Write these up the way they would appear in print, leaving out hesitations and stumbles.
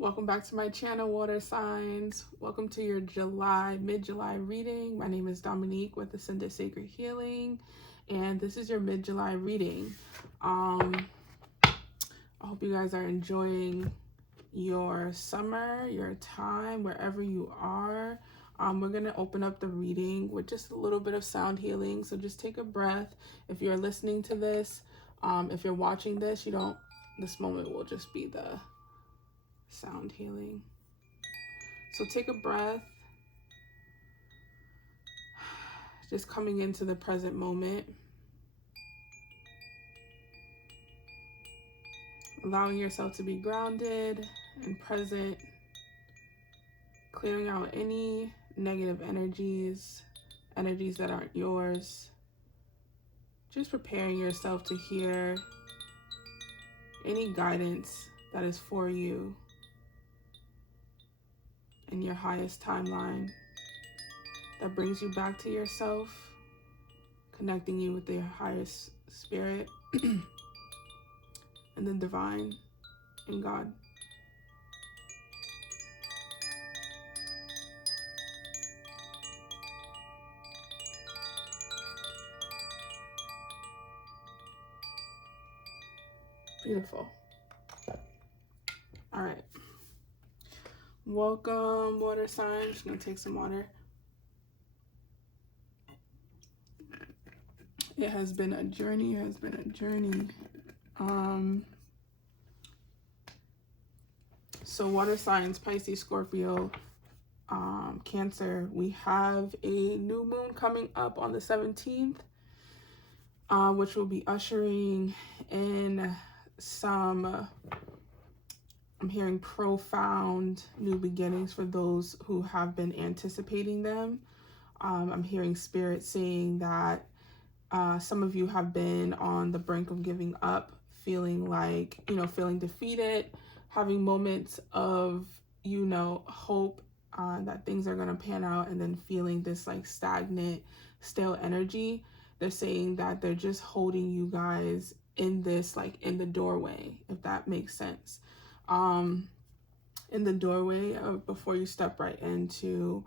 Welcome back to my channel, water signs. Welcome to your mid-July reading. My name is Dominique with Ascended Sacred Healing, and this is your mid-July reading. I hope you guys are enjoying your summer, your time, wherever you are. We're going to open up the reading with just a little bit of sound healing, so just take a breath. If you're listening to this, if you're watching this, this moment will just be the sound healing. So take a breath, just coming into the present moment, allowing yourself to be grounded and present, clearing out any negative energies that aren't yours, just preparing yourself to hear any guidance that is for you in your highest timeline that brings you back to yourself, connecting you with your highest spirit and the divine and God. Beautiful. All right. Welcome, water signs. Just gonna take some water. It has been a journey. So water signs, Pisces, Scorpio, Cancer. We have a new moon coming up on the 17th, which will be ushering in some, I'm hearing profound new beginnings for those who have been anticipating them. I'm hearing spirit saying that some of you have been on the brink of giving up, feeling like, feeling defeated, having moments of, hope that things are going to pan out, and then feeling this like stagnant, stale energy. They're saying that they're just holding you guys in this, like in the doorway, if that makes sense. In the doorway before you step right into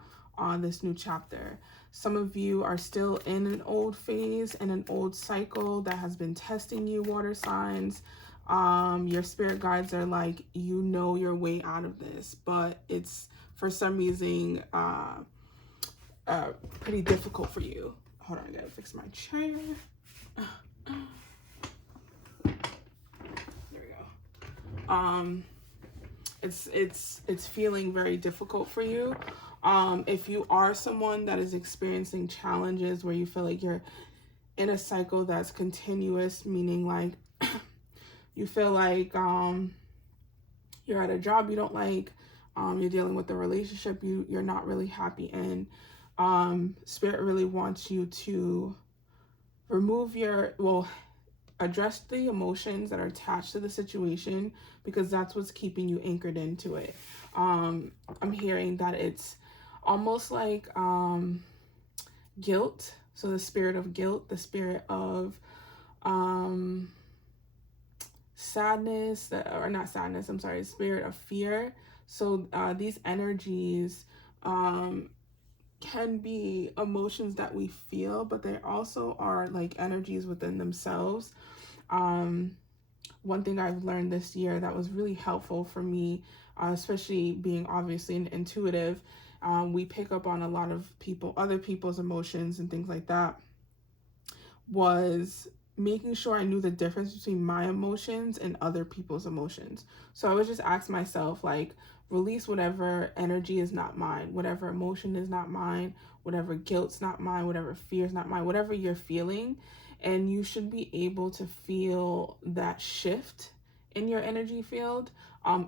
this new chapter. Some of you are still in an old phase, in an old cycle that has been testing you, water signs. Your spirit guides are like, your way out of this, but it's for some reason pretty difficult for you. Hold on, I gotta fix my chair. There we go. It's feeling very difficult for you. If you are someone that is experiencing challenges where you feel like you're in a cycle that's continuous, meaning like you feel like you're at a job you don't like, you're dealing with a relationship you're not really happy in, spirit really wants you to address the emotions that are attached to the situation, because that's what's keeping you anchored into it. I'm hearing that it's almost like guilt. So the spirit of guilt, the spirit of sadness, spirit of fear. So these energies can be emotions that we feel, but they also are like energies within themselves. One thing I've learned this year that was really helpful for me, especially being obviously an intuitive, we pick up on a lot of other people's emotions and things like that, was making sure I knew the difference between my emotions and other people's emotions. So I would just ask myself, like, release whatever energy is not mine, whatever emotion is not mine, whatever guilt's not mine, whatever fear is not mine, whatever you're feeling. And you should be able to feel that shift in your energy field.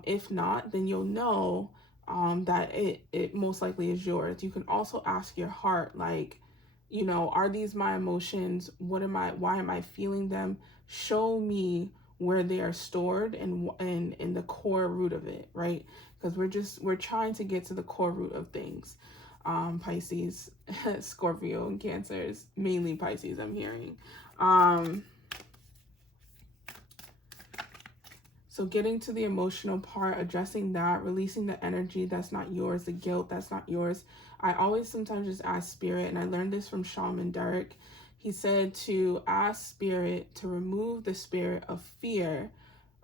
If not, then you'll know that it most likely is yours. You can also ask your heart, like, are these my emotions? Why am I feeling them? Show me where they are stored and in the core root of it, right? Because we're trying to get to the core root of things. Pisces, Scorpio, and Cancers, mainly Pisces, I'm hearing. So getting to the emotional part, addressing that, releasing the energy that's not yours, the guilt that's not yours. I always sometimes just ask Spirit, and I learned this from Shaman Derek. He said to ask Spirit to remove the spirit of fear.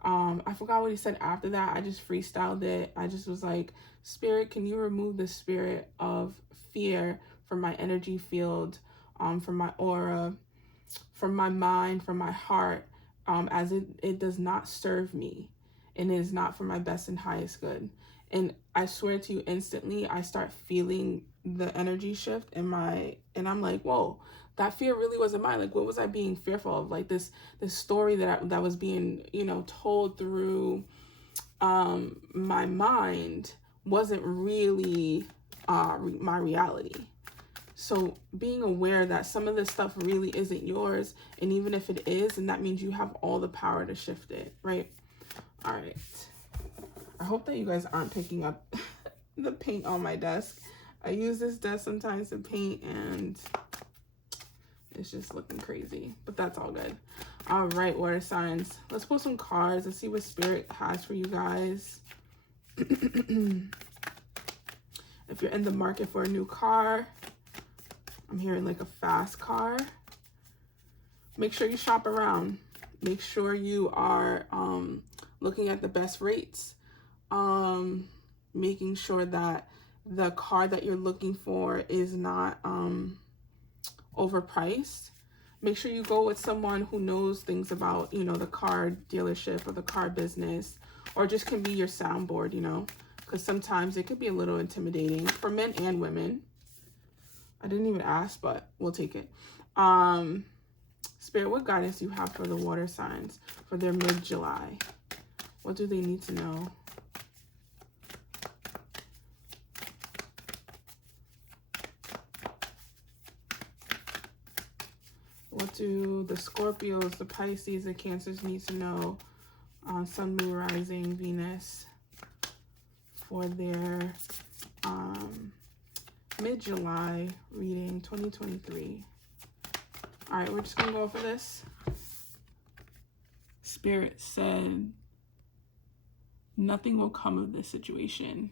I forgot what he said after that. I just freestyled it. I just was like, Spirit, can you remove the spirit of fear from my energy field, from my aura, from my mind, from my heart, as it does not serve me and it is not for my best and highest good. And I swear to you, instantly I start feeling the energy shift and I'm like, whoa, that fear really wasn't mine. Like, what was I being fearful of? Like this story that was being, told through my mind wasn't really my reality. So being aware that some of this stuff really isn't yours, and even if it is, and that means you have all the power to shift it, right? All right. I hope that you guys aren't picking up the paint on my desk. I use this desk sometimes to paint, and it's just looking crazy, but that's all good. All right, water signs. Let's pull some cards and see what Spirit has for you guys. If you're in the market for a new car, I'm hearing like a fast car. Make sure you shop around. Make sure you are looking at the best rates. Making sure that the car that you're looking for is not overpriced. Make sure you go with someone who knows things about, the car dealership or the car business, or just can be your soundboard, because sometimes it could be a little intimidating for men and women. I didn't even ask, but we'll take it. Spirit, what guidance do you have for the water signs for their mid-July? What do they need to know? What do the Scorpios, the Pisces, the Cancers need to know on Sun, Moon, Rising, Venus for their mid-July reading 2023? All right, we're just going to go over this. Spirit said, nothing will come of this situation,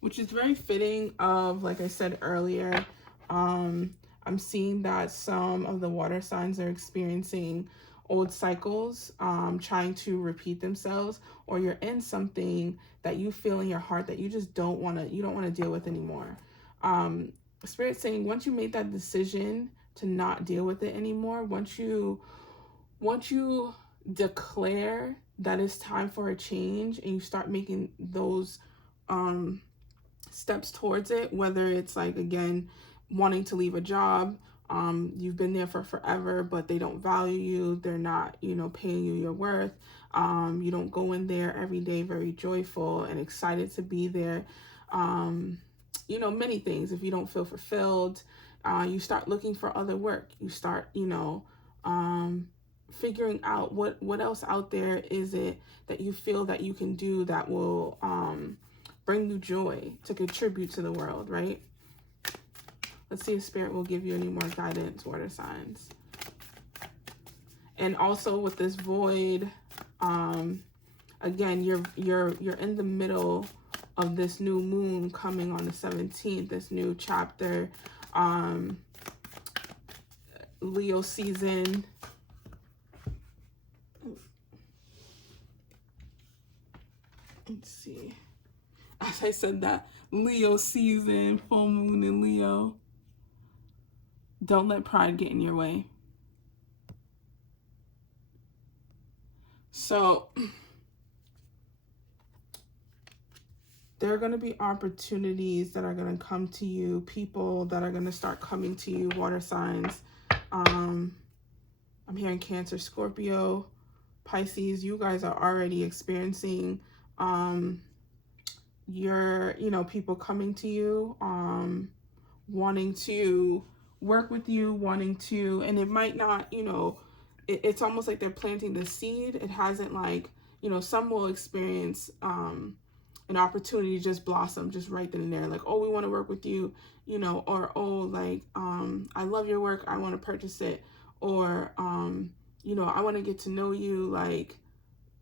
which is very fitting of, like I said earlier, I'm seeing that some of the water signs are experiencing old cycles, trying to repeat themselves, or you're in something that you feel in your heart that you just don't want to deal with anymore. Spirit saying once you made that decision to not deal with it anymore, once you declare that it's time for a change and you start making those steps towards it, whether it's like, again, wanting to leave a job, you've been there for forever, but they don't value you, they're not, paying you your worth, you don't go in there every day very joyful and excited to be there, many things. If you don't feel fulfilled, you start looking for other work, you start, figuring out what else out there is it that you feel that you can do that will bring you joy to contribute to the world, right? Let's see if Spirit will give you any more guidance, water signs. And also with this void, again, you're in the middle of this new moon coming on the 17th, this new chapter, Leo season. Let's see. As I said that, Leo season, full moon in Leo. Don't let pride get in your way. So there are going to be opportunities that are going to come to you, people that are going to start coming to you, water signs. I'm hearing Cancer, Scorpio, Pisces. You guys are already experiencing people coming to you, wanting to work with you, and it might not, it's almost like they're planting the seed. It hasn't some will experience an opportunity to just blossom just right then and there, like, oh, we want to work with you, or oh, I love your work, I want to purchase it, or I want to get to know you,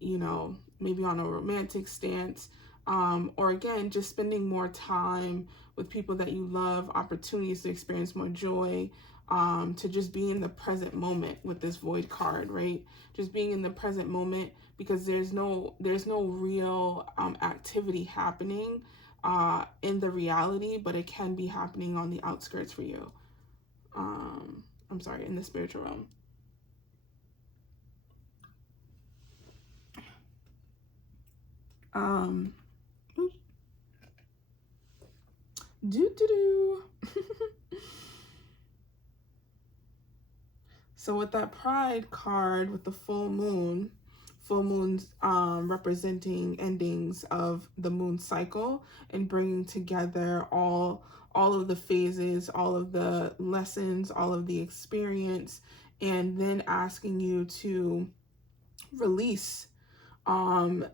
you know, maybe on a romantic stance, or again, just spending more time with people that you love, opportunities to experience more joy, to just be in the present moment with this Void card, right? Just being in the present moment, because there's no real activity happening in the reality, but it can be happening on the outskirts for you. I'm sorry, in the spiritual realm. So with that Pride card, with the full moon's representing endings of the moon cycle and bringing together all of the phases, all of the lessons, all of the experience, and then asking you to release,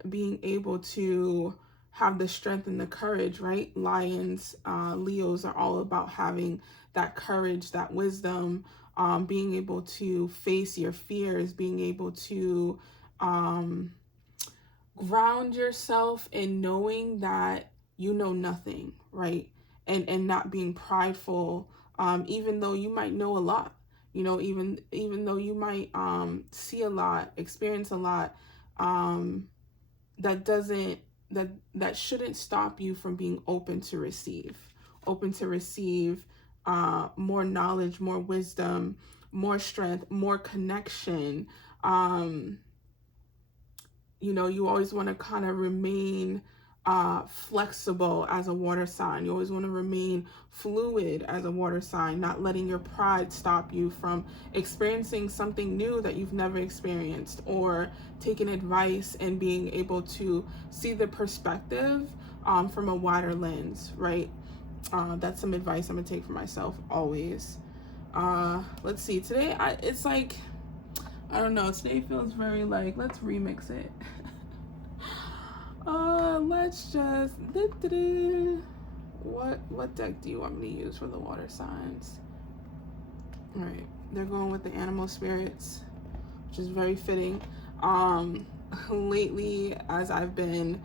being able to have the strength and the courage, right? Lions, Leos are all about having that courage, that wisdom, being able to face your fears, being able to ground yourself in knowing that you know nothing, right? And not being prideful, even though you might know a lot, you know, even though you might see a lot, experience a lot, that shouldn't stop you from being open to receive more knowledge, more wisdom, more strength, more connection. You know, you always want to kind of remain flexible as a water sign. You always want to remain fluid as a water sign, not letting your pride stop you from experiencing something new that you've never experienced, or taking advice and being able to see the perspective from a wider lens, right? That's some advice I'm gonna take for myself always. Let's see, today it's like, I don't know, today feels very like, let's remix it. Let's just, what deck do you want me to use for the water signs? All right, they're going with the animal spirits, which is very fitting. Lately, as I've been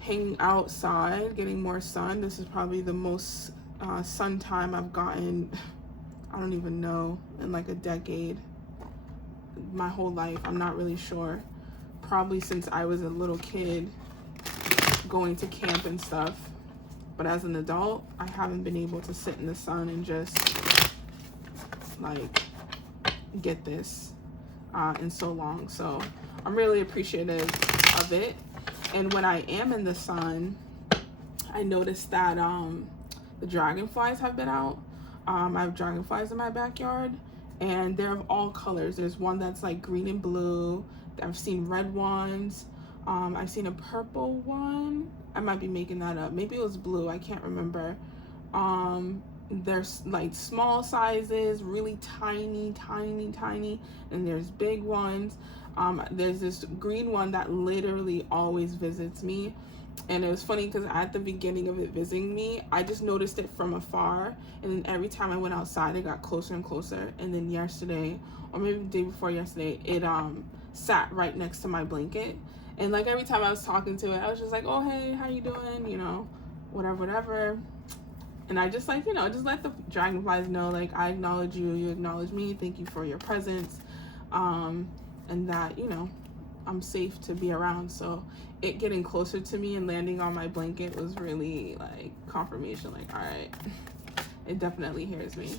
hanging outside, getting more sun, this is probably the most sun time I've gotten, I don't even know, in like a decade. My whole life, I'm not really sure. Probably since I was a little kid going to camp and stuff. But as an adult, I haven't been able to sit in the sun and just like get this in so long. So I'm really appreciative of it. And when I am in the sun, I noticed that the dragonflies have been out. I have dragonflies in my backyard, and they're of all colors. There's one that's like green and blue. I've seen red ones. I've seen a purple one. I might be making that up. Maybe it was blue. I can't remember. There's like small sizes, really tiny, and there's big ones. There's this green one that literally always visits me. And it was funny because at the beginning of it visiting me, I just noticed it from afar. And then every time I went outside, it got closer and closer. And then yesterday, or maybe the day before yesterday, it sat right next to my blanket. And like every time I was talking to it, I was just like, oh, hey, how you doing? You know, whatever. And I just like, you know, just let the dragonflies know, like, I acknowledge you, you acknowledge me. Thank you for your presence. And that, you know, I'm safe to be around. So it getting closer to me and landing on my blanket was really like confirmation, like, all right, it definitely hears me.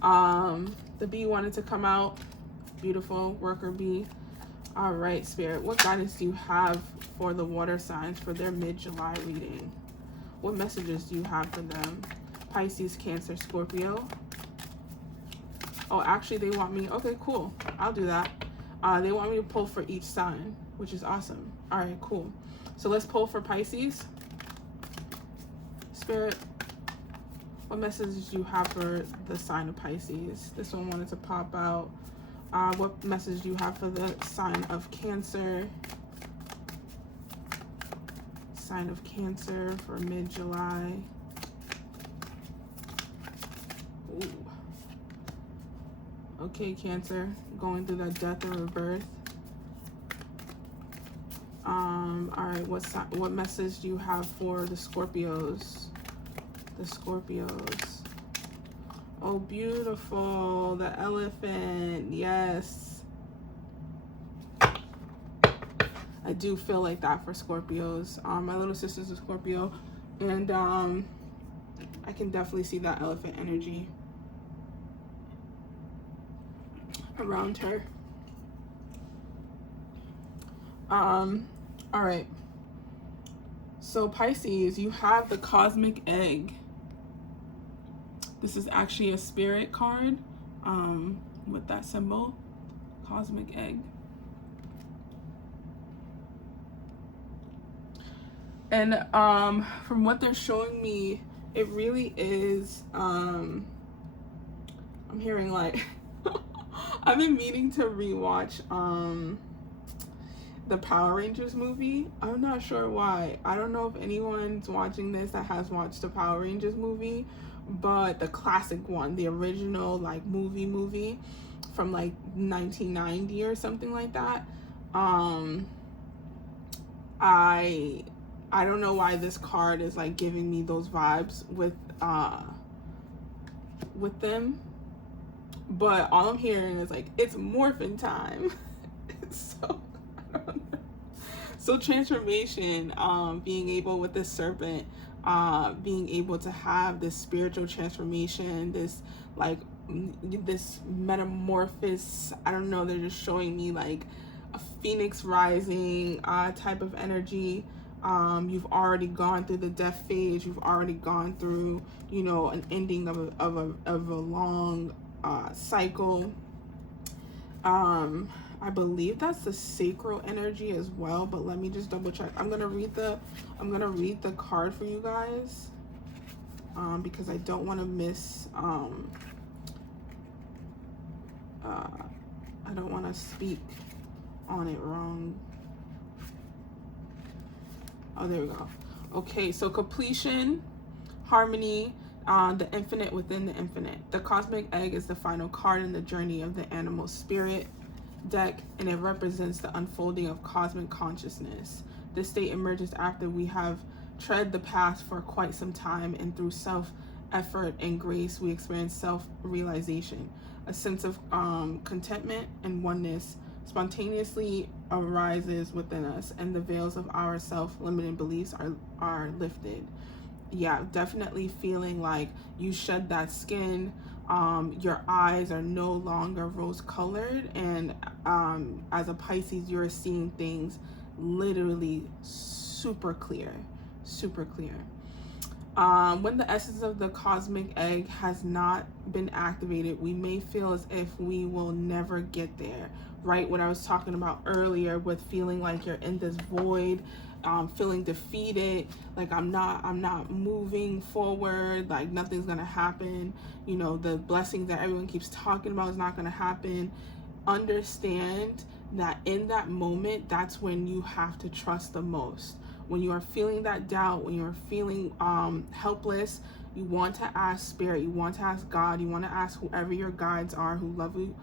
The bee wanted to come out. Beautiful worker bee. All right, Spirit, what guidance do you have for the water signs for their mid-July reading? What messages do you have for them? Pisces, Cancer, Scorpio. Oh, actually they want me, okay, cool, I'll do that. They want me to pull for each sign, which is awesome. All right, cool. So let's pull for Pisces. Spirit, what messages do you have for the sign of Pisces? This one wanted to pop out. What message do you have for the sign of Cancer? Sign of Cancer for mid-July. Ooh. Okay, Cancer, going through that death or rebirth. All right, what message do you have for the Scorpios? The Scorpios. Oh, beautiful. The elephant. Yes. I do feel like that for Scorpios. My little sister's a Scorpio, and I can definitely see that elephant energy around her. All right. So Pisces, you have the cosmic egg. This is actually a spirit card with that symbol, cosmic egg. And from what they're showing me, it really is, I'm hearing like, I've been meaning to rewatch the Power Rangers movie. I'm not sure why. I don't know if anyone's watching this that has watched the Power Rangers movie, but the classic one, the original like movie from like 1990 or something like that. I don't know why this card is like giving me those vibes with them, but all I'm hearing is like, it's morphin' time. So I don't know. So transformation, being able with this serpent, being able to have this spiritual transformation, this like this metamorphosis. I don't know, they're just showing me like a phoenix rising type of energy. You've already gone through the death phase. You've already gone through, you know, an ending of a long cycle. I believe that's the sacral energy as well, but let me just double check. I'm gonna read the card for you guys, because I don't want to miss. I don't want to speak on it wrong. Oh, there we go. Okay, so completion, harmony, the infinite within the infinite. The cosmic egg is the final card in the journey of the animal spirit deck, and it represents the unfolding of cosmic consciousness. This state emerges after we have tread the path for quite some time, and through self-effort and grace, we experience self-realization. A sense of contentment and oneness spontaneously arises within us, and the veils of our self-limiting beliefs are lifted. Yeah, definitely feeling like you shed that skin. Your eyes are no longer rose-colored, and as a Pisces, you're seeing things literally super clear. When the essence of the cosmic egg has not been activated, we may feel as if we will never get there, right? What I was talking about earlier with feeling like you're in this void, feeling defeated, like I'm not moving forward, like nothing's gonna happen, you know, the blessings that everyone keeps talking about is not gonna happen. Understand that in that moment, that's when you have to trust the most. When you are feeling that doubt, when you're feeling helpless, you want to ask Spirit, you want to ask God, you want to ask whoever your guides are, who love you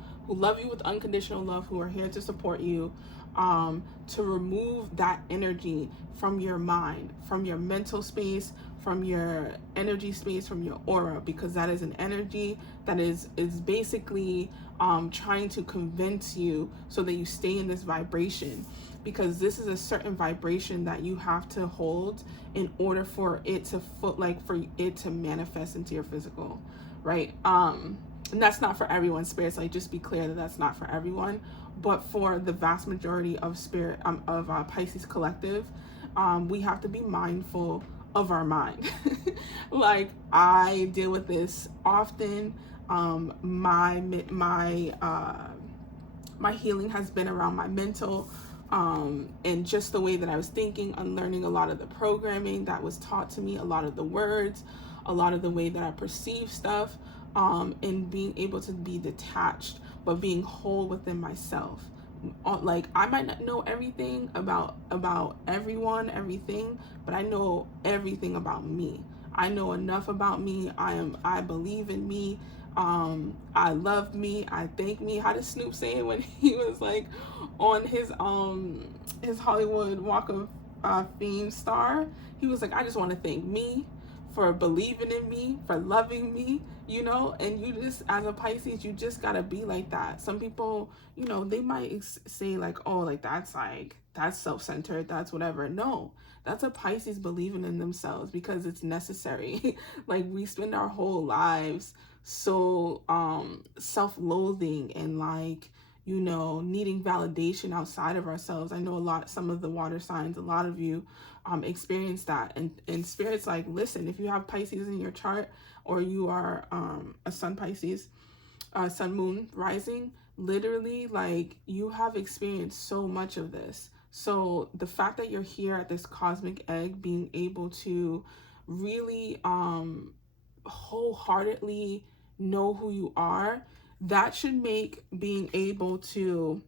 with unconditional love, who are here to support you, to remove that energy from your mind, from your mental space, from your energy space, from your aura, because that is an energy that is basically trying to convince you so that you stay in this vibration, because this is a certain vibration that you have to hold in order for it to for it to manifest into your physical, right? And that's not for everyone, spirits, like just be clear that that's not for everyone, but for the vast majority of spirit of Pisces collective, we have to be mindful of our mind. Like, I deal with this often. My healing has been around my mental, and just the way that I was thinking, unlearning a lot of the programming that was taught to me, a lot of the words, a lot of the way that I perceive stuff, and being able to be detached, but being whole within myself. Like, I might not know everything about everyone, everything, but I know everything about me. I know enough about me. I believe in me. I love me. I thank me. How did Snoop say it when he was like on his Hollywood Walk of theme star, he was like, I just want to thank me for believing in me, for loving me, you know. And you just, as a Pisces, you just gotta be like that. Some people, you know, they might say like, oh, like that's self-centered, that's whatever. No, that's a Pisces believing in themselves, because it's necessary. Like, we spend our whole lives so self-loathing and, like, you know, needing validation outside of ourselves. I know some of the water signs, a lot of you experience that. And Spirit's like, listen, if you have Pisces in your chart, or you are a sun Pisces, sun, moon, rising, literally, like, you have experienced so much of this. So the fact that you're here at this cosmic egg, being able to really wholeheartedly know who you are, that should make being able to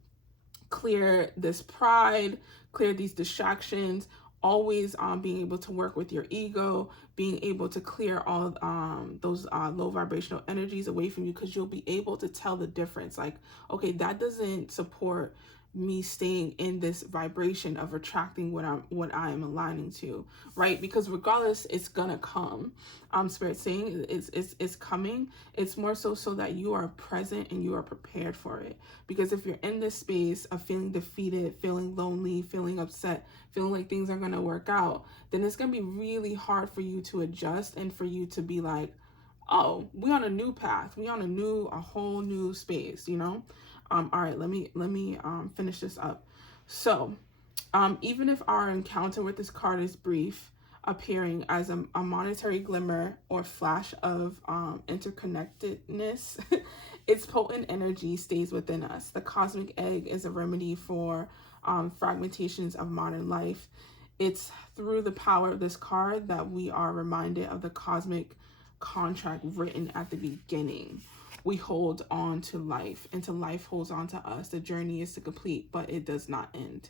clear this pride, clear these distractions, always being able to work with your ego, being able to clear all those low vibrational energies away from you, because you'll be able to tell the difference. Like, okay, that doesn't support me staying in this vibration of attracting what I am aligning to, right? Because regardless, it's gonna come. Spirit saying it's coming. It's more so that you are present and you are prepared for it. Because if you're in this space of feeling defeated, feeling lonely, feeling upset, feeling like things are gonna work out, then it's gonna be really hard for you to adjust, and for you to be like, oh, we on a new path, we on a whole new space, you know. All right, let me finish this up. So even if our encounter with this card is brief, appearing as a monetary glimmer or flash of interconnectedness, its potent energy stays within us. The cosmic egg is a remedy for fragmentations of modern life. It's through the power of this card that we are reminded of the cosmic contract written at the beginning. We hold on to life, until life holds on to us. The journey is to complete, but it does not end.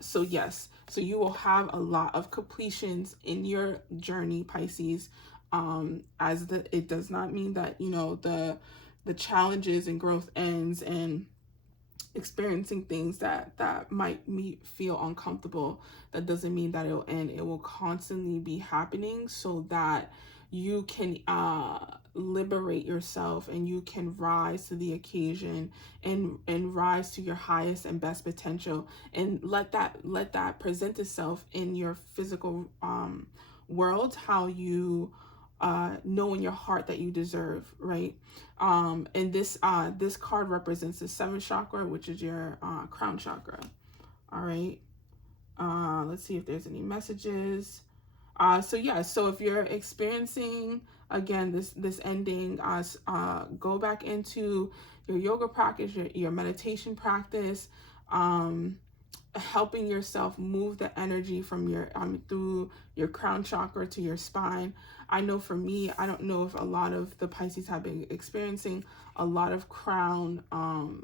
So yes, so you will have a lot of completions in your journey, Pisces. It does not mean that, you know, the challenges and growth ends, and experiencing things that might feel uncomfortable, that doesn't mean that it'll end. It will constantly be happening, so that you can liberate yourself, and you can rise to the occasion, and rise to your highest and best potential, and let that present itself in your physical world, how you know in your heart that you deserve, right? And this card represents the 7th chakra, which is your crown chakra. All right. Let's see if there's any messages. So yeah, so if you're experiencing, again, this ending, go back into your yoga practice, your meditation practice, helping yourself move the energy from your through your crown chakra to your spine. I know for me, I don't know if a lot of the Pisces have been experiencing a lot of crown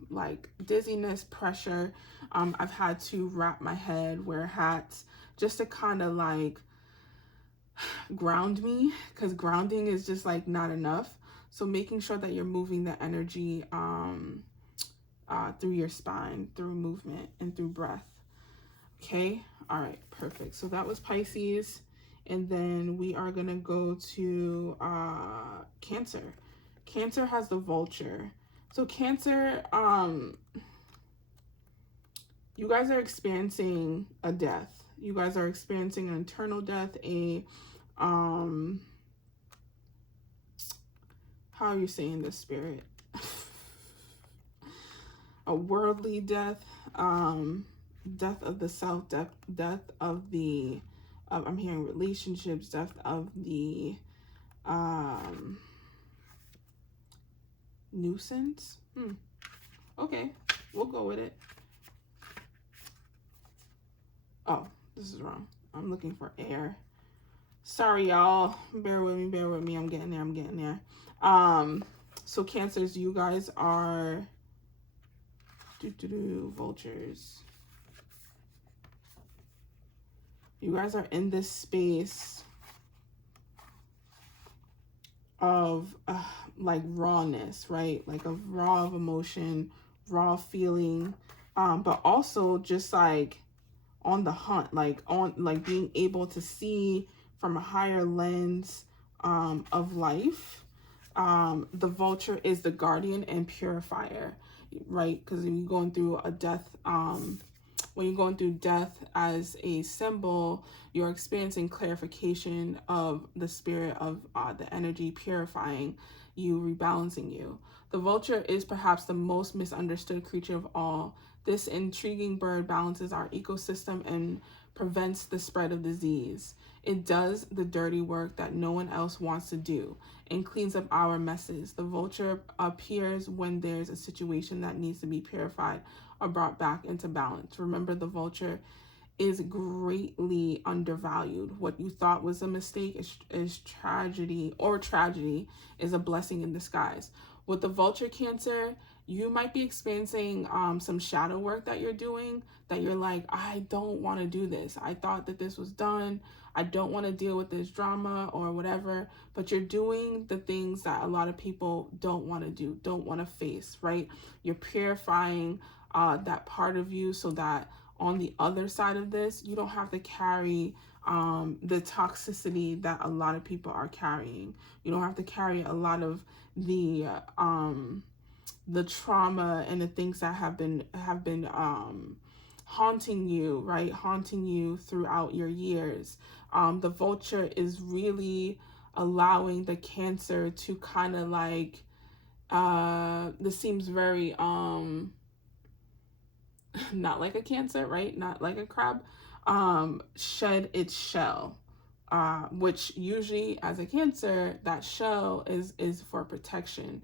like dizziness, pressure. I've had to wrap my head, wear hats, just to kind of like ground me, because grounding is just like not enough. So making sure that you're moving the energy through your spine, through movement and through breath. Okay, all right, perfect. So that was Pisces, and then we are gonna go to Cancer. Cancer has the Vulture. So Cancer, you guys are experiencing a death. You guys are experiencing an internal death, how are you saying this, Spirit? A worldly death, death of the self, death of the, I'm hearing relationships, death of the nuisance. Okay, we'll go with it. Oh, this is wrong. I'm looking for air. Sorry, y'all. Bear with me. I'm getting there. So Cancers, you guys are vultures. You guys are in this space of like rawness, right? Like a raw of emotion, raw feeling, but also just like on the hunt, like being able to see from a higher lens of life. The vulture is the guardian and purifier, right? Because when you're going through a death, when you're going through death as a symbol, you're experiencing clarification of the spirit of the energy, purifying you, rebalancing you. The vulture is perhaps the most misunderstood creature of all. This intriguing bird balances our ecosystem and prevents the spread of disease. It does the dirty work that no one else wants to do and cleans up our messes. The vulture appears when there's a situation that needs to be purified or brought back into balance. Remember, the vulture is greatly undervalued. What you thought was a mistake is tragedy, or tragedy is a blessing in disguise. With the vulture Cancer, you might be experiencing some shadow work that you're doing, that you're like, I don't want to do this. I thought that this was done. I don't want to deal with this drama or whatever, but you're doing the things that a lot of people don't want to do, don't want to face, right? You're purifying that part of you so that on the other side of this, you don't have to carry the toxicity that a lot of people are carrying. You don't have to carry a lot of the trauma and the things that have been haunting you, right? Haunting you throughout your years. The vulture is really allowing the Cancer to kind of like, this seems very, not like a Cancer, right? Not like a crab, shed its shell, which usually as a Cancer, that shell is for protection.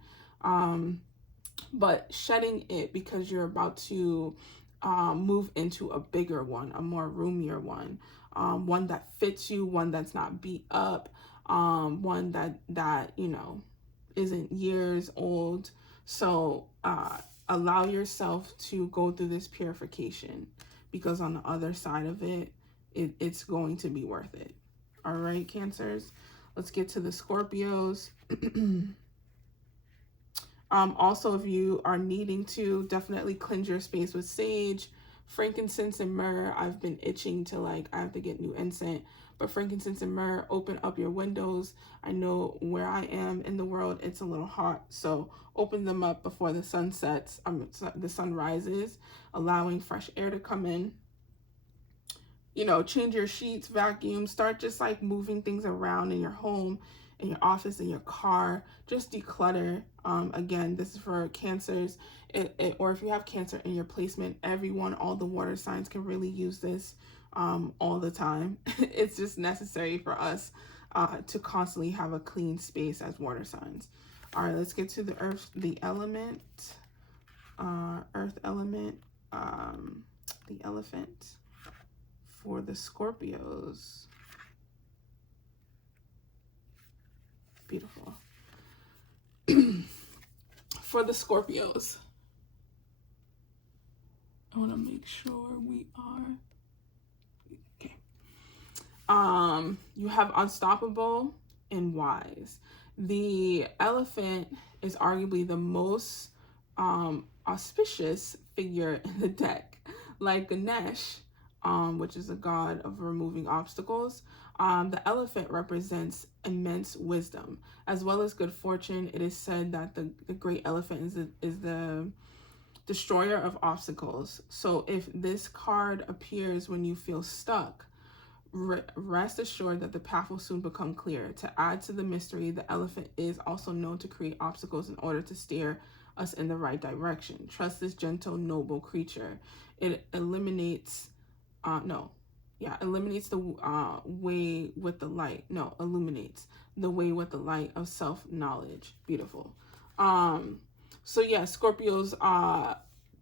But shedding it because you're about to move into a bigger one, a more roomier one, one that fits you, one that's not beat up, one that you know isn't years old. So allow yourself to go through this purification, because on the other side of it's going to be worth it. All right, Cancers, let's get to the Scorpios. Also, if you are needing to, definitely cleanse your space with sage, frankincense, and myrrh. I've been itching to I have to get new incense, but frankincense and myrrh, open up your windows. I know where I am in the world, it's a little hot, so open them up before the sun sets, the sun rises, allowing fresh air to come in. You know, change your sheets, vacuum, start just moving things around in your home, in your office, in your car. Just declutter. Again, this is for Cancers, or if you have Cancer in your placement, everyone, all the water signs can really use this all the time. It's just necessary for us to constantly have a clean space as water signs. All right, let's get to the earth, the element, earth element, the elephant for the Scorpios. Beautiful. For the Scorpios, I want to make sure we are okay. You have unstoppable and wise. The elephant is arguably the most auspicious figure in the deck. Like Ganesh, which is a god of removing obstacles, the elephant represents immense wisdom as well as good fortune. It is said that the great elephant is the destroyer of obstacles. So if this card appears when you feel stuck, rest assured that the path will soon become clear. To add to the mystery, the elephant is also known to create obstacles in order to steer us in the right direction. Trust this gentle, noble creature. It eliminates illuminates the way with the light of self-knowledge. Beautiful. So yeah, Scorpios,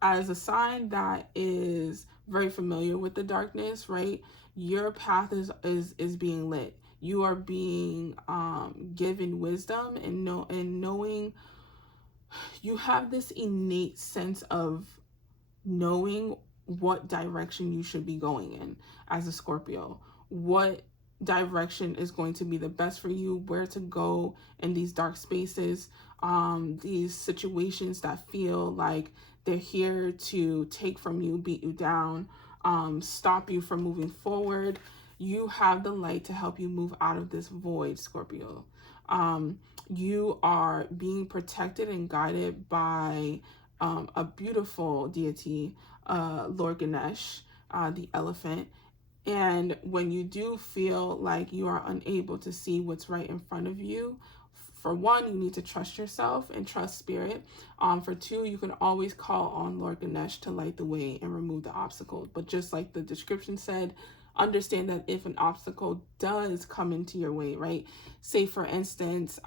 as a sign that is very familiar with the darkness, right? Your path is being lit. You are being given wisdom and knowing. You have this innate sense of knowing what direction you should be going in as a Scorpio. What direction is going to be the best for you, where to go in these dark spaces, these situations that feel like they're here to take from you, beat you down. stop you from moving forward. You have the light to help you move out of this void, Scorpio. You are being protected and guided by a beautiful deity, Lord Ganesh, the elephant. And when you do feel like you are unable to see what's right in front of you, for one, you need to trust yourself and trust spirit. For two, you can always call on Lord Ganesh to light the way and remove the obstacles. But just like the description said, understand that if an obstacle does come into your way, right? Say for instance,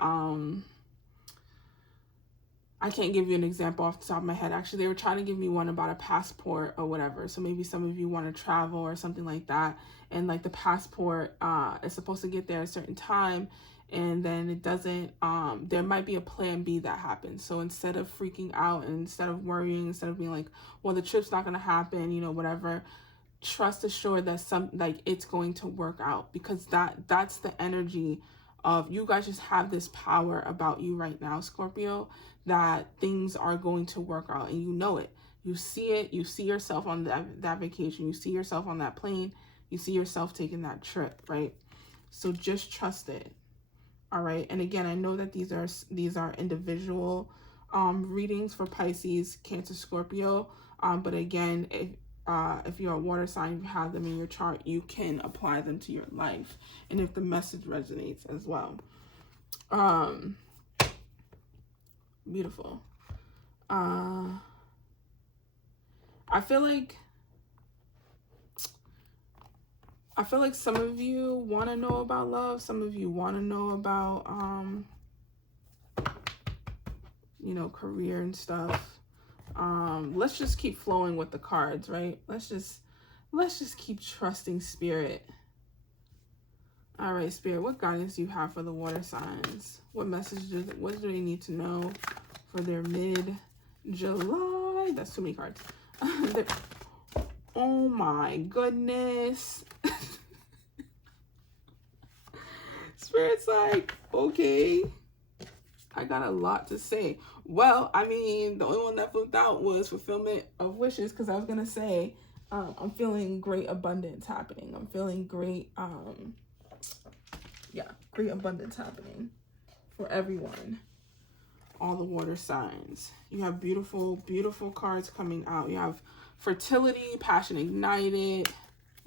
I can't give you an example off the top of my head. Actually, they were trying to give me one about a passport or whatever. So maybe some of you want to travel or something like that. And like the passport is supposed to get there at a certain time. And then it doesn't, there might be a plan B that happens. So instead of freaking out and instead of worrying, instead of being like, well, the trip's not going to happen, whatever, trust assured that it's going to work out, because that's the energy of you guys. Just have this power about you right now, Scorpio, that things are going to work out, and you know it. You see it. You see yourself on that vacation. You see yourself on that plane. You see yourself taking that trip, right? So just trust it. All right. And again, I know that these are individual readings for Pisces, Cancer, Scorpio. But again, if you're a water sign, you have them in your chart, you can apply them to your life. And if the message resonates as well. Beautiful. I feel like some of you want to know about love. Some of you want to know about, career and stuff. Let's just keep flowing with the cards, right? Let's just keep trusting spirit. All right, spirit, what guidance do you have for the water signs? What what do they need to know for their mid-July? That's too many cards. Oh my goodness. Spirit's like, okay, I got a lot to say. Well, I mean, the only one that flipped out was fulfillment of wishes, because I was going to say, I'm feeling great abundance happening. I'm feeling great, great abundance happening for everyone. All the water signs. You have beautiful, beautiful cards coming out. You have fertility, passion ignited.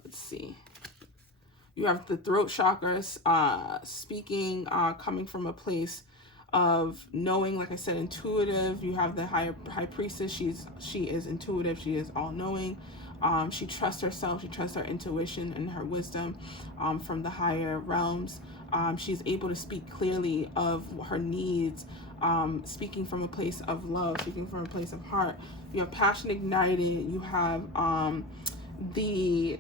Let's see. You have the throat chakras, speaking, coming from a place of knowing, like I said, intuitive. You have the high priestess. She is intuitive. She is all knowing. She trusts herself. She trusts her intuition and her wisdom from the higher realms. She's able to speak clearly of her needs, speaking from a place of love, speaking from a place of heart. You have passion ignited. You have the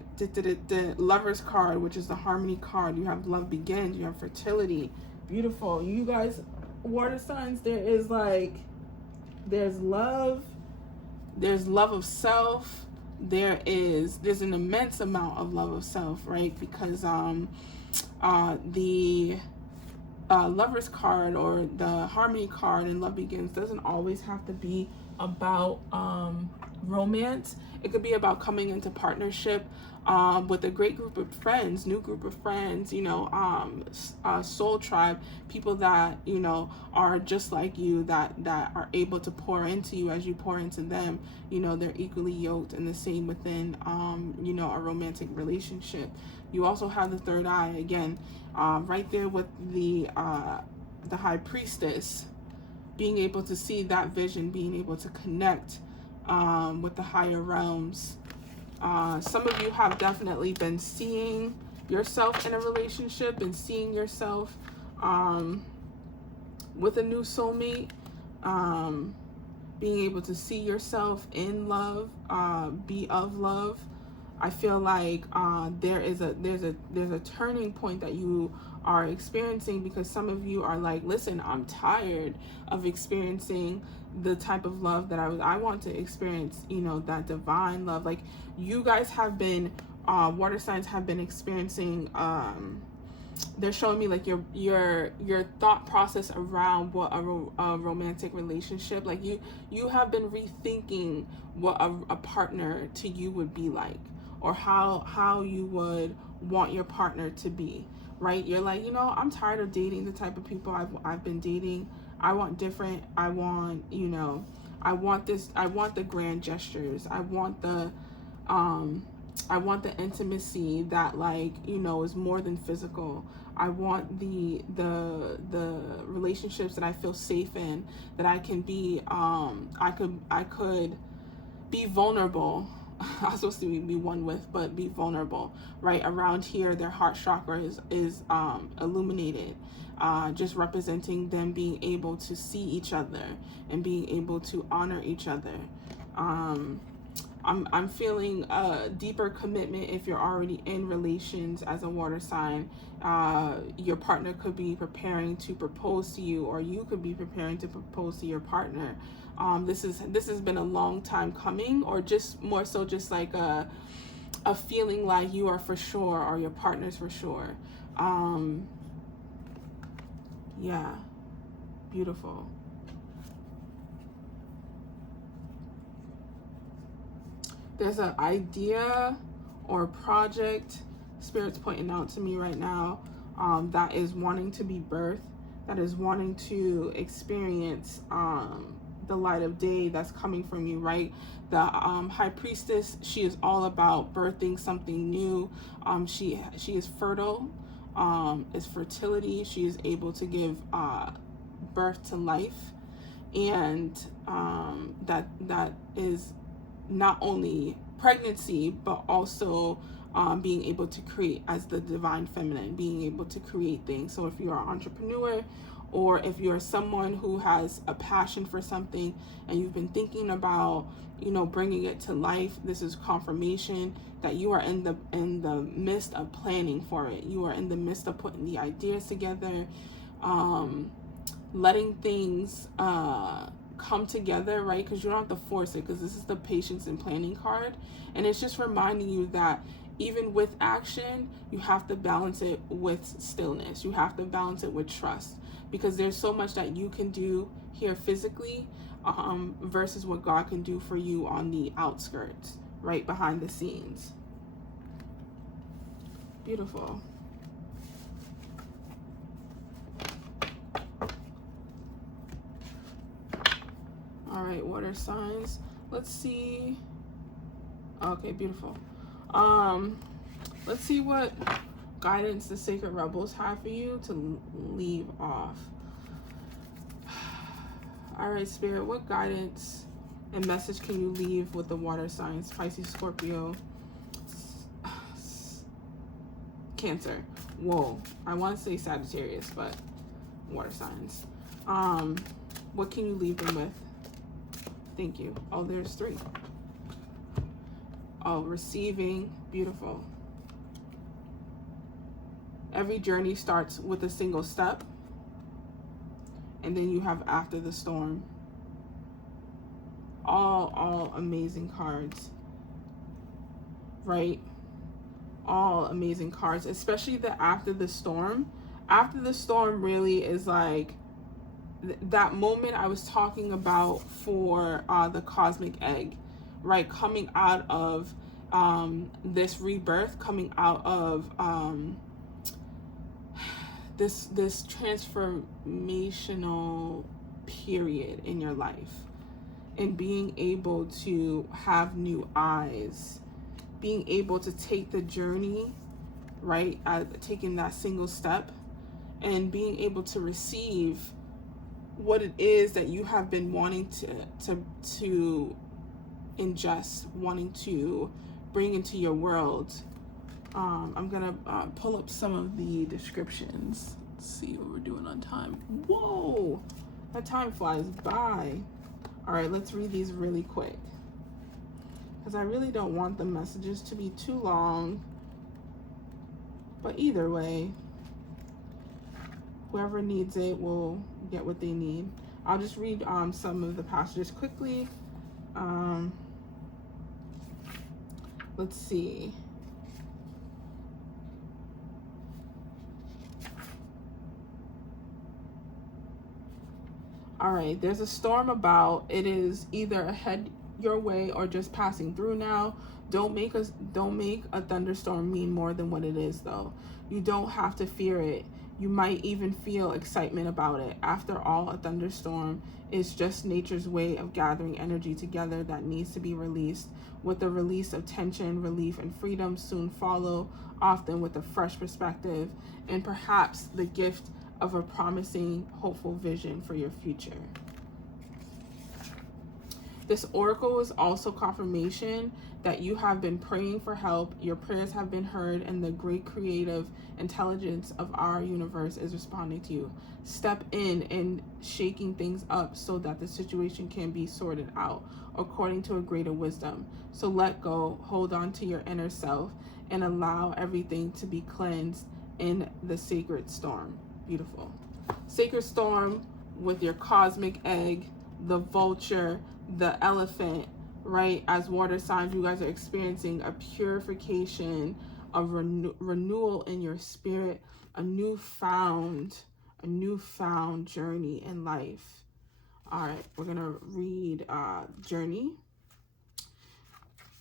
Lovers card, which is the harmony card. You have love begins. You have fertility. Beautiful. You guys, water signs, there's love of self. There's an immense amount of love of self, right? Because the Lovers card or the harmony card and love begins doesn't always have to be about romance. It could be about coming into partnership with a great group of friends, new group of friends, soul tribe, people that, are just like you, that are able to pour into you as you pour into them. They're equally yoked, and the same within, a romantic relationship. You also have the third eye, again, right there with the high priestess, being able to see that vision, being able to connect with the higher realms. Some of you have definitely been seeing yourself in a relationship and seeing yourself with a new soulmate, being able to see yourself in love, be of love. I feel like there's a turning point that you are experiencing, because some of you are like, listen, I'm tired of experiencing the type of love that I want to experience, that divine love. Like, you guys have been, water signs have been experiencing, they're showing me like your thought process around what a romantic relationship, like you have been rethinking what a partner to you would be like, or how you would want your partner to be, right? You're like, I'm tired of dating the type of people I've been dating. I want different. I want, I want this. I want the grand gestures. I want the intimacy that, like, is more than physical. I want the relationships that I feel safe in, that I can be I could be vulnerable. I was supposed to be one with, but be vulnerable, right? Around here, their heart chakra is illuminated, just representing them being able to see each other and being able to honor each other. I'm feeling a deeper commitment if you're already in relations as a water sign. Your partner could be preparing to propose to you, or you could be preparing to propose to your partner. This has been a long time coming, or just more so just like a feeling like you are for sure, or your partner's for sure. Yeah, beautiful. There's an idea or project Spirit's pointing out to me right now, that is wanting to be birthed, that is wanting to experience the light of day that's coming from you, right? The High Priestess, she is all about birthing something new. She is fertile, is fertility. She is able to give birth to life, and that is not only pregnancy, but also being able to create as the divine feminine, being able to create things. So if you're an entrepreneur, or if you're someone who has a passion for something and you've been thinking about, bringing it to life, this is confirmation that you are in the midst of planning for it. You are in the midst of putting the ideas together, letting things come together, right? Because you don't have to force it, because this is the patience and planning card, and it's just reminding you that even with action, you have to balance it with stillness. You have to balance it with trust, because there's so much that you can do here physically, versus what God can do for you on the outskirts, right behind the scenes. Beautiful. All right, water signs. Let's see. Okay, beautiful. Let's see what guidance the Sacred Rebels have for you to leave off. All right, Spirit, what guidance and message can you leave with the water signs? Pisces, Scorpio, Cancer. Whoa, I want to say Sagittarius, but water signs. What can you leave them with? Thank you. Oh, there's 3. Oh, receiving. Beautiful. Every journey starts with a single step. And then you have after the storm. All amazing cards. Right? All amazing cards. Especially the after the storm. After the storm really is like that moment I was talking about for the cosmic egg, right? Coming out of this rebirth, coming out of this transformational period in your life, and being able to have new eyes, being able to take the journey, right? Taking that single step, and being able to receive what it is that you have been wanting to ingest, wanting to bring into your world. I'm gonna pull up some of the descriptions. Let's see what we're doing on time. Whoa, that time flies by. All right, let's read these really quick, because I really don't want the messages to be too long. But either way, whoever needs it will get what they need. I'll just read some of the passages quickly. Let's see. All right, there's a storm about. It is either ahead your way or just passing through now. Don't make a thunderstorm mean more than what it is, though. You don't have to fear it. You might even feel excitement about it. After all, a thunderstorm is just nature's way of gathering energy together that needs to be released. With the release of tension, relief, and freedom soon follow, often with a fresh perspective and perhaps the gift of a promising, hopeful vision for your future. This oracle is also confirmation that you have been praying for help, your prayers have been heard, and the great creative intelligence of our universe is responding to you. Step in and shaking things up so that the situation can be sorted out according to a greater wisdom. So let go, hold on to your inner self, and allow everything to be cleansed in the sacred storm. Beautiful. Sacred storm with your cosmic egg, the vulture, the elephant, right? As water signs, you guys are experiencing a purification, a renewal in your spirit, a newfound journey in life. All right, we're gonna read journey.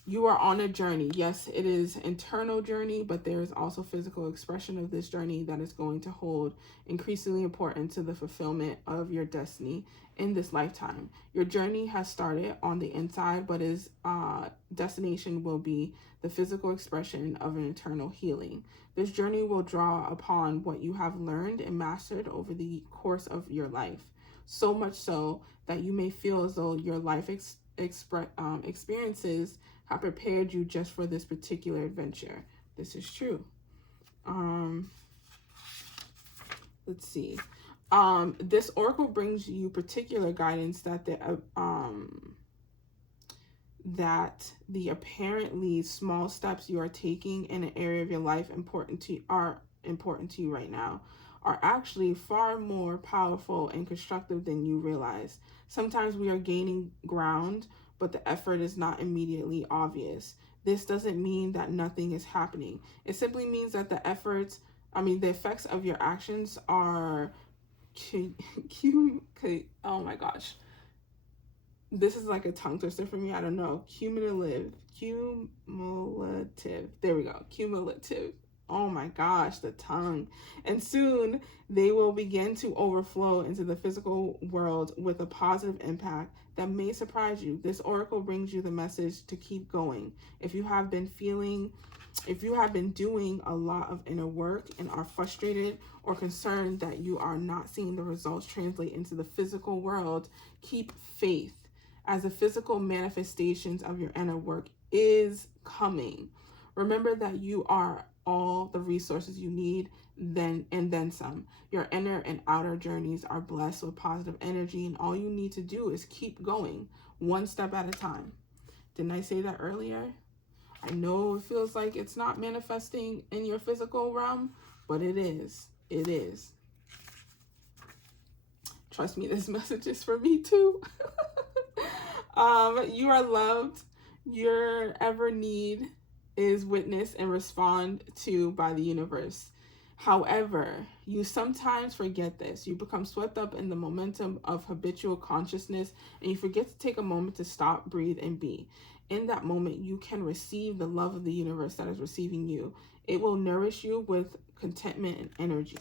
You are on a journey. Yes, it is internal journey, but there is also physical expression of this journey that is going to hold increasingly important to the fulfillment of your destiny in this lifetime. Your journey has started on the inside, but its destination will be the physical expression of an internal healing. This journey will draw upon what you have learned and mastered over the course of your life, so much so that you may feel as though your life experiences have prepared you just for this particular adventure. This is true. Let's see. This oracle brings you particular guidance that the apparently small steps you are taking in an area of your life important to you right now are actually far more powerful and constructive than you realize. Sometimes we are gaining ground, but the effort is not immediately obvious. This doesn't mean that nothing is happening. It simply means that the effects of your actions are oh my gosh. This is like a tongue twister for me. I don't know. Cumulative. There we go. Cumulative. Oh my gosh, the tongue. And soon they will begin to overflow into the physical world with a positive impact that may surprise you. This oracle brings you the message to keep going. If you have been doing a lot of inner work and are frustrated or concerned that you are not seeing the results translate into the physical world, keep faith, as the physical manifestations of your inner work is coming. Remember that you are all the resources you need, then some. Your inner and outer journeys are blessed with positive energy, and all you need to do is keep going, one step at a time. Didn't I say that earlier? I know it feels like it's not manifesting in your physical realm, but it is. It is. Trust me, this message is for me too. You are loved. Your ever need is witnessed and responded to by the universe. However, you sometimes forget this. You become swept up in the momentum of habitual consciousness, and you forget to take a moment to stop, breathe, and be. In that moment, you can receive the love of the universe that is receiving you. It will nourish you with contentment and energy.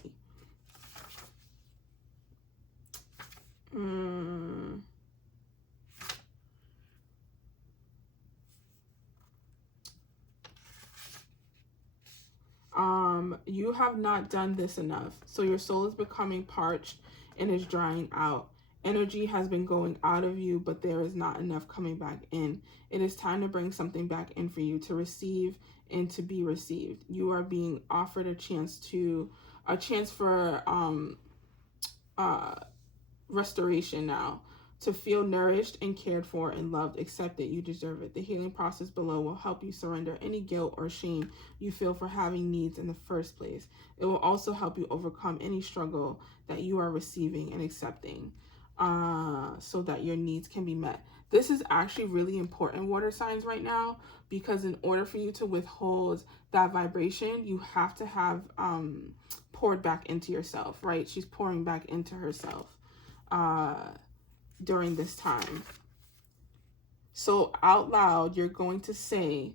You have not done this enough. So your soul is becoming parched and is drying out. Energy has been going out of you, but there is not enough coming back in. It is time to bring something back in for you to receive and to be received. You are being offered a chance for restoration now, to feel nourished and cared for and loved. Accept it. You deserve it. The healing process below will help you surrender any guilt or shame you feel for having needs in the first place. It will also help you overcome any struggle that you are receiving and accepting, so that your needs can be met. This is actually really important, water signs, right now, because in order for you to withhold that vibration, you have to have poured back into yourself, right? She's pouring back into herself during this time. So out loud, you're going to say,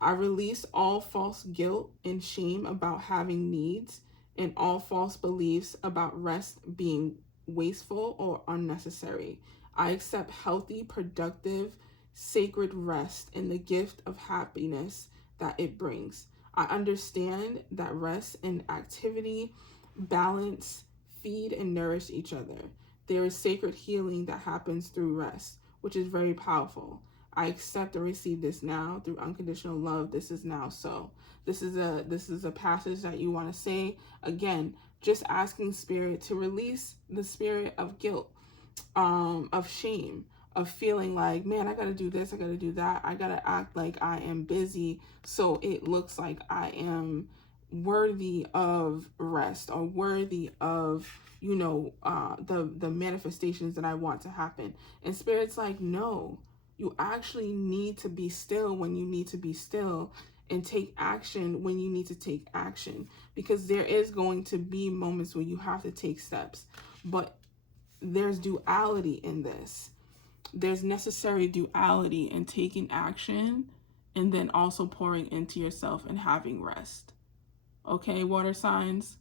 I release all false guilt and shame about having needs and all false beliefs about rest being wasteful or unnecessary. I accept healthy, productive, sacred rest and the gift of happiness that it brings. I understand that rest and activity balance, feed, and nourish each other. There is sacred healing that happens through rest, which is very powerful. I accept and receive this now through unconditional love. This is now so. This is a passage that you want to say. Again, just asking spirit to release the spirit of guilt, of shame, of feeling like, man, I gotta do this, I gotta do that, I gotta act like I am busy so it looks like I am worthy of rest or worthy of, you know, the manifestations that I want to happen. And spirit's like, no, you actually need to be still when you need to be still and take action when you need to take action, because there is going to be moments where you have to take steps, but there's duality in this. There's necessary duality in taking action and then also pouring into yourself and having rest. Okay, water signs?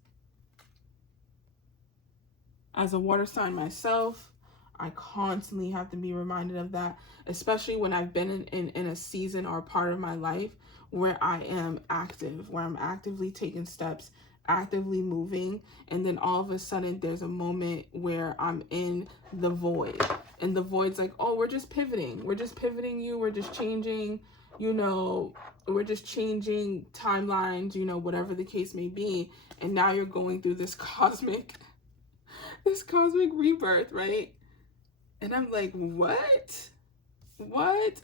As a water sign myself, I constantly have to be reminded of that, especially when I've been in a season or a part of my life where I am active, where I'm actively taking steps, actively moving, and then all of a sudden there's a moment where I'm in the void. And the void's like, oh, we're just pivoting. We're just pivoting you. We're just changing, you know, we're just changing timelines, you know, whatever the case may be. And now you're going through this cosmic rebirth, right? And I'm like, what?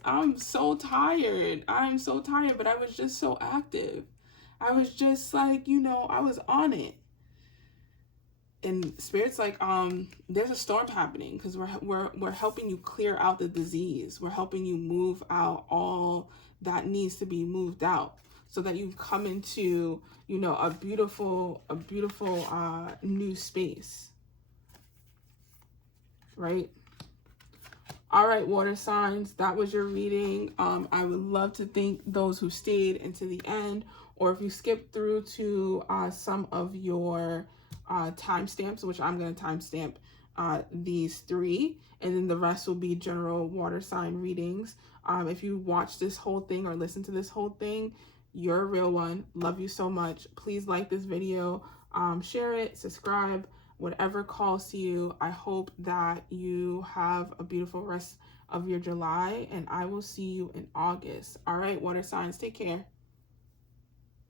I'm so tired. I'm so tired, but I was just so active. I was just like, you know, I was on it. And spirit's like, there's a storm happening because we're helping you clear out the disease. We're helping you move out all that needs to be moved out so that you come into, you know, a beautiful new space. Right? All right, water signs, that was your reading. I would love to thank those who stayed into the end, or if you skipped through to some of your timestamps, which I'm going to timestamp these 3, and then the rest will be general water sign readings. If you watch this whole thing or listen to this whole thing, you're a real one. Love you so much. Please like this video, share it, subscribe, whatever calls to you. I hope that you have a beautiful rest of your July, and I will see you in August. All right, water signs, take care.